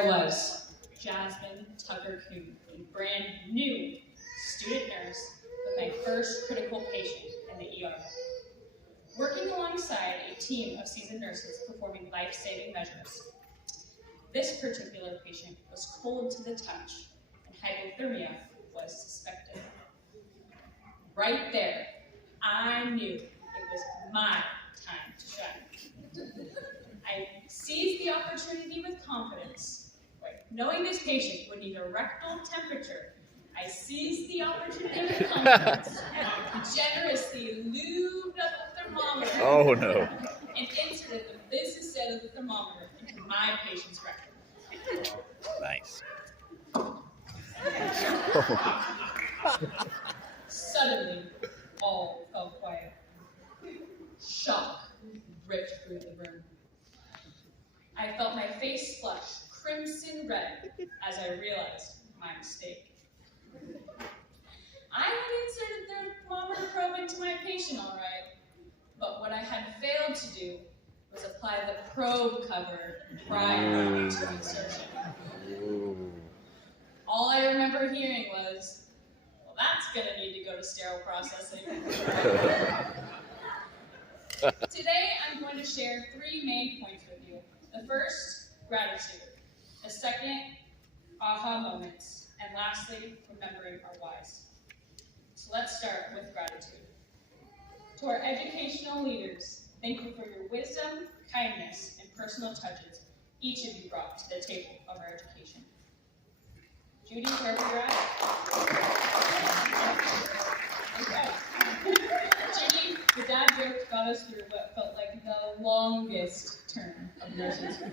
I was, Jazmine Coon, a brand new student nurse with my first critical patient in the ER. Working alongside a team of seasoned nurses performing life-saving measures. This particular patient was cold to the touch, and hypothermia was suspected. Right there, I knew it was my time to shine. I seized the opportunity with confidence. Knowing this patient would need a rectal temperature, I seized the opportunity with confidence, generously lubed up the thermometer, oh no, and inserted the business end of the thermometer into my patient's rectum. Nice. Suddenly, all fell quiet. Shock ripped through the room. I felt my face flush crimson red as I realized my mistake. I had inserted the thermometer probe into my patient all right, but what I had failed to do was apply the probe cover prior to insertion. All I remember hearing was, well, that's gonna need to go to sterile processing. Today, I'm going to share 3 main points with you. The first, gratitude. The second, aha moments. And lastly, remembering our whys. So let's start with gratitude. To our educational leaders, thank you for your wisdom, kindness, and personal touches each of you brought to the table of our education. Judy, wherever you're at. Okay. Judy, the dad joke got us through what felt like the longest term of nursing school.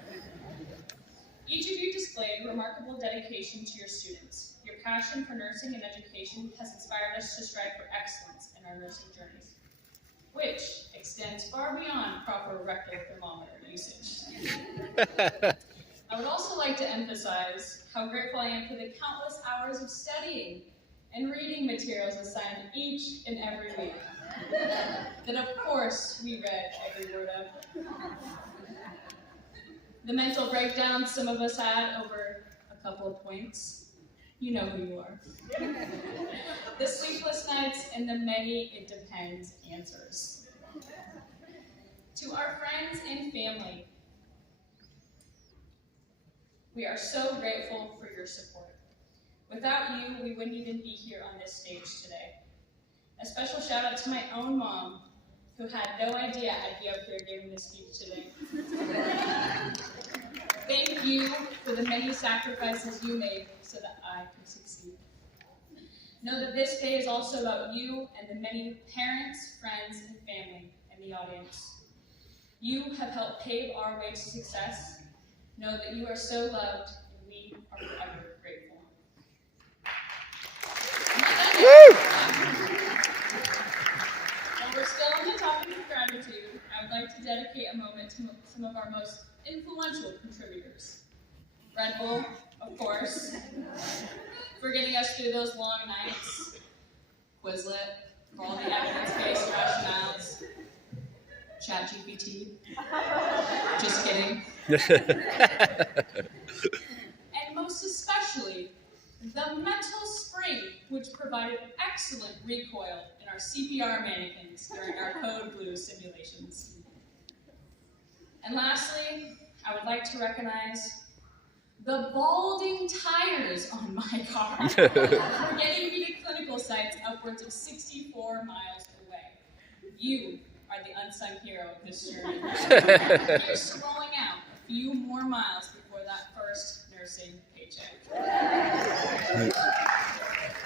Each of you displayed remarkable dedication to your students. Your passion for nursing and education has inspired us to strive for excellence in our nursing journeys, which extends far beyond proper rectal thermometer usage. I would also like to emphasize how grateful I am for the countless hours of studying and reading materials assigned each and every week. That of course we read every word of. The mental breakdowns some of us had over a couple of points. You know who you are. The sleepless nights and the many it depends answers. To our friends and family, we are so grateful for your support. Without you, we wouldn't even be here on this stage today. A special shout out to my own mom, who had no idea I'd be up here giving this speech today. Thank you for the many sacrifices you made so that I could succeed. Know that this day is also about you and the many parents, friends, and family in the audience. You have helped pave our way to success. Know that you are so loved, and we are forever grateful. While we're still on the topic of gratitude, I would like to dedicate a moment to some of our most influential contributors. Red Bull, of course, for getting us through those long nights. Quizlet, for all the evidence-based rationales. ChatGPT. Just kidding. And most especially, the mental spring, which provided excellent recoil in our CPR mannequins during our code blue simulations. And lastly, I would like to recognize the balding tires on my car, getting me to clinical sites upwards of 64 miles away. You are the unsung hero of this journey. You're scrolling out a few more miles before that first nursing paycheck.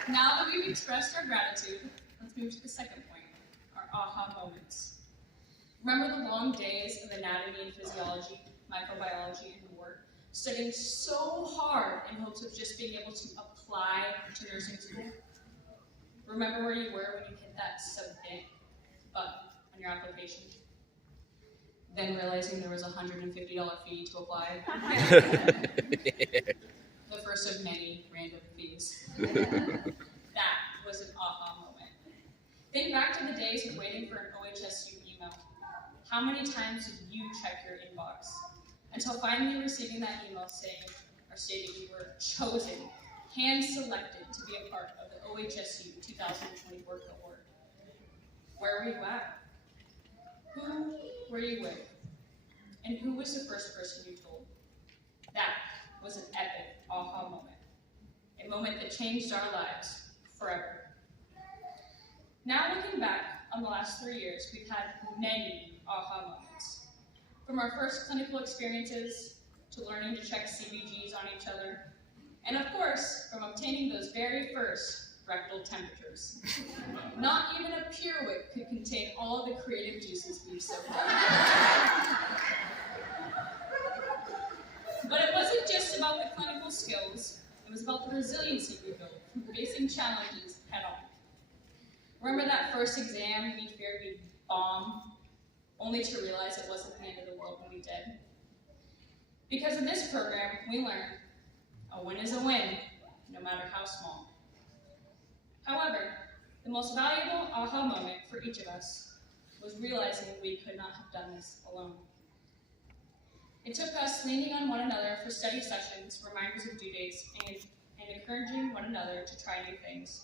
Now that we've expressed our gratitude, let's move to the second point, our aha moments. Remember the long days of anatomy and physiology, microbiology, and more, studying so hard in hopes of just being able to apply to nursing school? Remember where you were when you hit that submit button on your application? Then realizing there was a $150 fee to apply. The first of many random fees. That was an aha moment. Think back to the days of waiting for an OHSU email. How many times did you check your inbox? Until finally receiving that email saying, are stating we were chosen, hand-selected to be a part of the OHSU 2024 cohort. Where were you at? Who were you with? And who was the first person you told? That was an epic aha moment. A moment that changed our lives forever. Now looking back on the last 3 years, we've had many aha moments. From our first clinical experiences, to learning to check CBGs on each other, and of course, from obtaining those very first rectal temperatures. Not even a Purewit could contain all the creative juices we've soaked up. But it wasn't just about the clinical skills, it was about the resiliency we built from facing challenges head on. Remember that first exam we feared we'd bomb, only to realize it wasn't the end of the world when we did? Because in this program, we learned a win is a win, no matter how small. However, the most valuable aha moment for each of us was realizing we could not have done this alone. It took us leaning on one another for study sessions, reminders of due dates, and encouraging one another to try new things.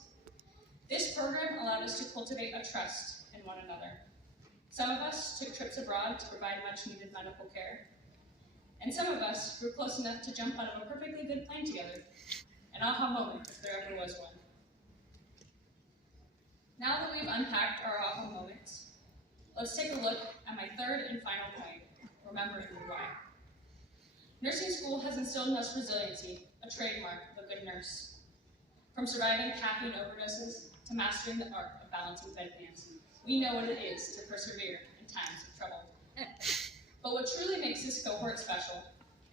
This program allowed us to cultivate a trust in one another. Some of us took trips abroad to provide much-needed medical care, and some of us were close enough to jump out of a perfectly good plane together. An aha moment, if there ever was one. Now that we've unpacked our aha moments, let's take a look at my third and final point, remembering your why. Nursing school has instilled in us resiliency, a trademark of a good nurse. From surviving caffeine overdoses to mastering the art of balancing bedpans, we know what it is to persevere in times of trouble. But what truly makes this cohort special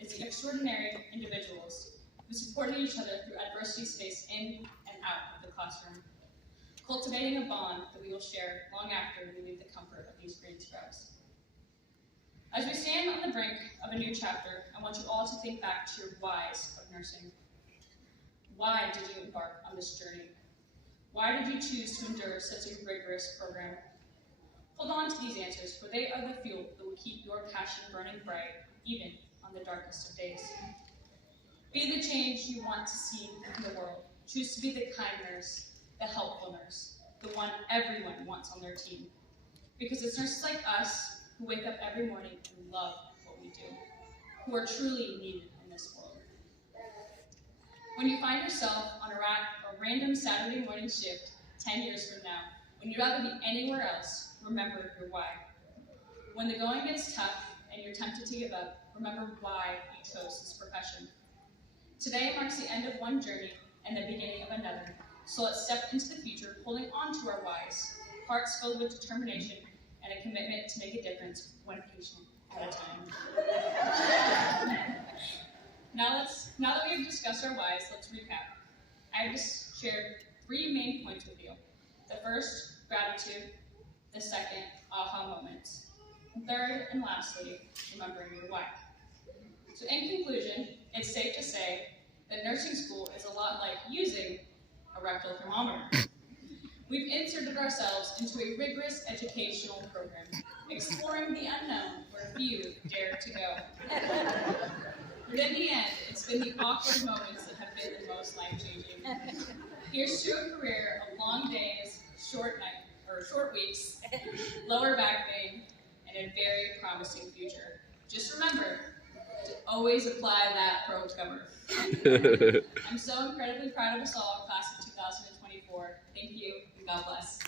is the extraordinary individuals who supported each other through adversities faced in and out of the classroom, cultivating a bond that we will share long after we leave the comfort of these green scrubs. As we stand on the brink of a new chapter, I want you all to think back to your whys of nursing. Why did you embark on this journey? Why did you choose to endure such a rigorous program? Hold on to these answers, for they are the fuel that will keep your passion burning bright, even on the darkest of days. Be the change you want to see in the world. Choose to be the kind nurse, the helpful nurse, the one everyone wants on their team. Because it's nurses like us who wake up every morning and love what we do, who are truly needed in this world. When you find yourself on a random Saturday morning shift 10 years from now, when you'd rather be anywhere else, remember your why. When the going gets tough and you're tempted to give up, remember why you chose this profession. Today marks the end of one journey and the beginning of another, so let's step into the future holding on to our whys, hearts filled with determination and a commitment to make a difference one patient at a time. Now that we have discussed our whys, let's recap. I just shared 3 main points with you. The first, gratitude. The second, aha moments. And third, and lastly, remembering your why. So in conclusion, it's safe to say that nursing school is a lot like using a rectal thermometer. We've inserted ourselves into a rigorous educational program, exploring the unknown where few dare to go. But in the end, it's been the awkward moments that have been the most life-changing. Here's to a career of long days, short weeks, lower back pain, and a very promising future. Just remember to always apply that pro cover. I'm so incredibly proud of us all, class of 2024. Thank you, and God bless.